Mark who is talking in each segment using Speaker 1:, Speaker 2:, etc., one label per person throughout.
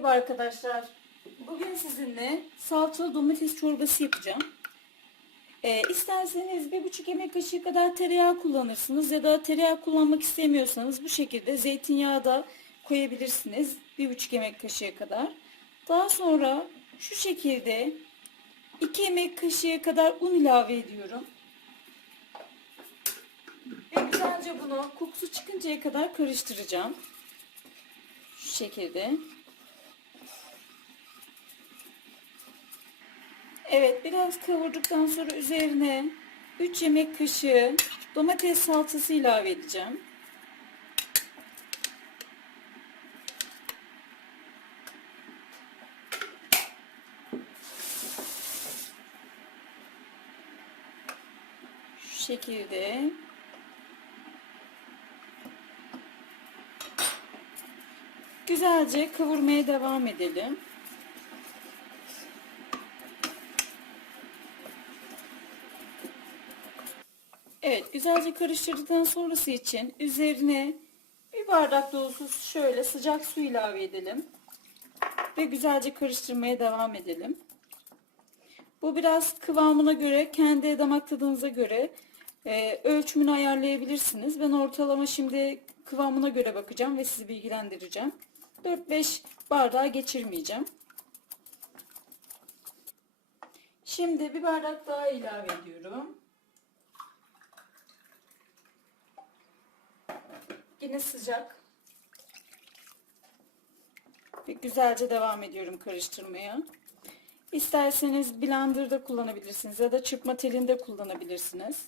Speaker 1: Merhaba arkadaşlar. Bugün sizinle salçalı domates çorbası yapacağım. Ee, isterseniz bir buçuk yemek kaşığı kadar tereyağı kullanırsınız ya da tereyağı kullanmak istemiyorsanız bu şekilde zeytinyağı da koyabilirsiniz. Bir buçuk yemek kaşığı kadar. Daha sonra şu şekilde iki yemek kaşığı kadar un ilave ediyorum. Ve güzelce bunu kokusu çıkıncaya kadar karıştıracağım. Şu şekilde. Evet biraz kavurduktan sonra üzerine 3 yemek kaşığı domates salçası ilave edeceğim. Şu şekilde. Güzelce kavurmaya devam edelim. Evet, güzelce karıştırdıktan sonrası için üzerine bir bardak dolusu şöyle sıcak su ilave edelim. Ve güzelce karıştırmaya devam edelim. Bu biraz kıvamına göre, kendi damak tadınıza göre e, ölçümünü ayarlayabilirsiniz. Ben ortalama şimdi kıvamına göre bakacağım ve sizi bilgilendireceğim. 4-5 bardağı geçirmeyeceğim. Şimdi bir bardak daha ilave ediyorum. Yine sıcak. Ve güzelce devam ediyorum karıştırmaya. İsterseniz blenderda kullanabilirsiniz ya da çırpma telinde kullanabilirsiniz.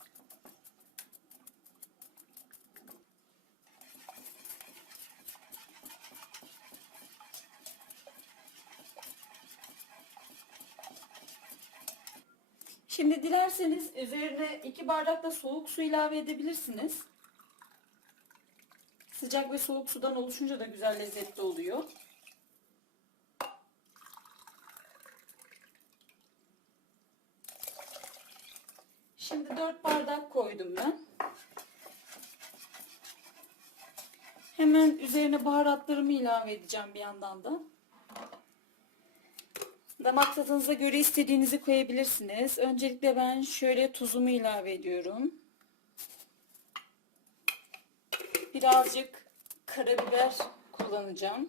Speaker 1: Şimdi dilerseniz üzerine iki bardak da soğuk su ilave edebilirsiniz. Sıcak ve soğuk sudan oluşunca da güzel lezzetli oluyor. Şimdi 4 bardak koydum ben. Hemen üzerine baharatlarımı ilave edeceğim bir yandan da. Damak tadınıza göre istediğinizi koyabilirsiniz. Öncelikle ben şöyle tuzumu ilave ediyorum. Birazcık karabiber kullanacağım.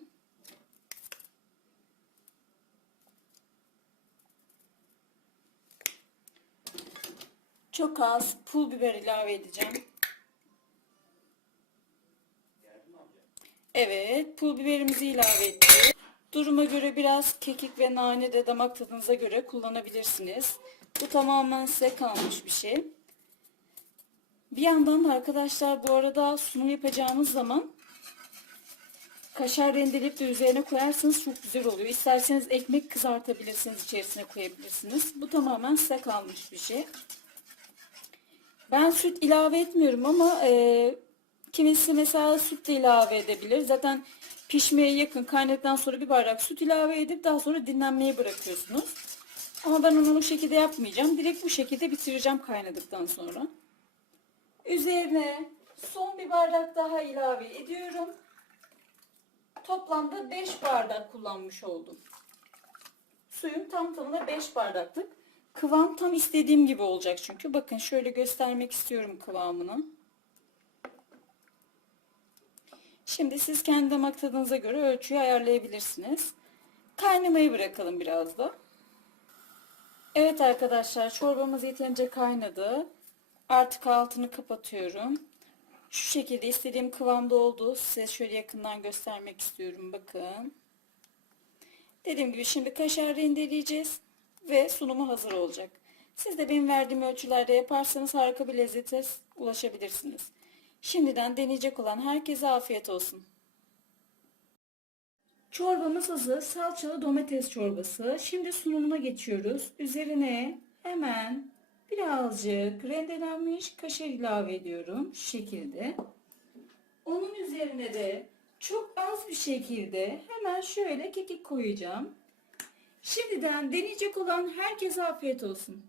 Speaker 1: Çok az pul biber ilave edeceğim. Evet, pul biberimizi ilave ettik. Duruma göre biraz kekik ve nane de damak tadınıza göre kullanabilirsiniz. Bu tamamen size kalmış bir şey. Bir yandan da arkadaşlar bu arada sunum yapacağımız zaman kaşar rendeleyip de üzerine koyarsanız çok güzel oluyor. İsterseniz ekmek kızartabilirsiniz, içerisine koyabilirsiniz. Bu tamamen size kalmış bir şey. Ben süt ilave etmiyorum ama e, kimisi mesela süt de ilave edebilir. Zaten pişmeye yakın kaynadıktan sonra bir bardak süt ilave edip daha sonra dinlenmeye bırakıyorsunuz. Ama ben onu bu şekilde yapmayacağım. Direkt bu şekilde bitireceğim kaynadıktan sonra. Üzerine son bir bardak daha ilave ediyorum. Toplamda 5 bardak kullanmış oldum. Suyum tam tamına 5 bardaklık. Kıvam tam istediğim gibi olacak çünkü. Bakın şöyle göstermek istiyorum kıvamını. Şimdi siz kendi damak tadınıza göre ölçüyü ayarlayabilirsiniz. Kaynamayı bırakalım biraz da. Evet arkadaşlar çorbamız yeterince kaynadı. Artık altını kapatıyorum. Şu şekilde istediğim kıvamda oldu. Size şöyle yakından göstermek istiyorum. Bakın. Dediğim gibi şimdi kaşar rendeleyeceğiz. Ve sunumu hazır olacak. Siz de benim verdiğim ölçülerde yaparsanız harika bir lezzete ulaşabilirsiniz. Şimdiden deneyecek olan herkese afiyet olsun. Çorbamız hazır. Salçalı domates çorbası. Şimdi sunumuna geçiyoruz. Üzerine hemen birazcık rendelenmiş kaşar ilave ediyorum. Şu şekilde. Onun üzerine de çok az bir şekilde hemen şöyle kekik koyacağım. Şimdiden deneyecek olan herkese afiyet olsun.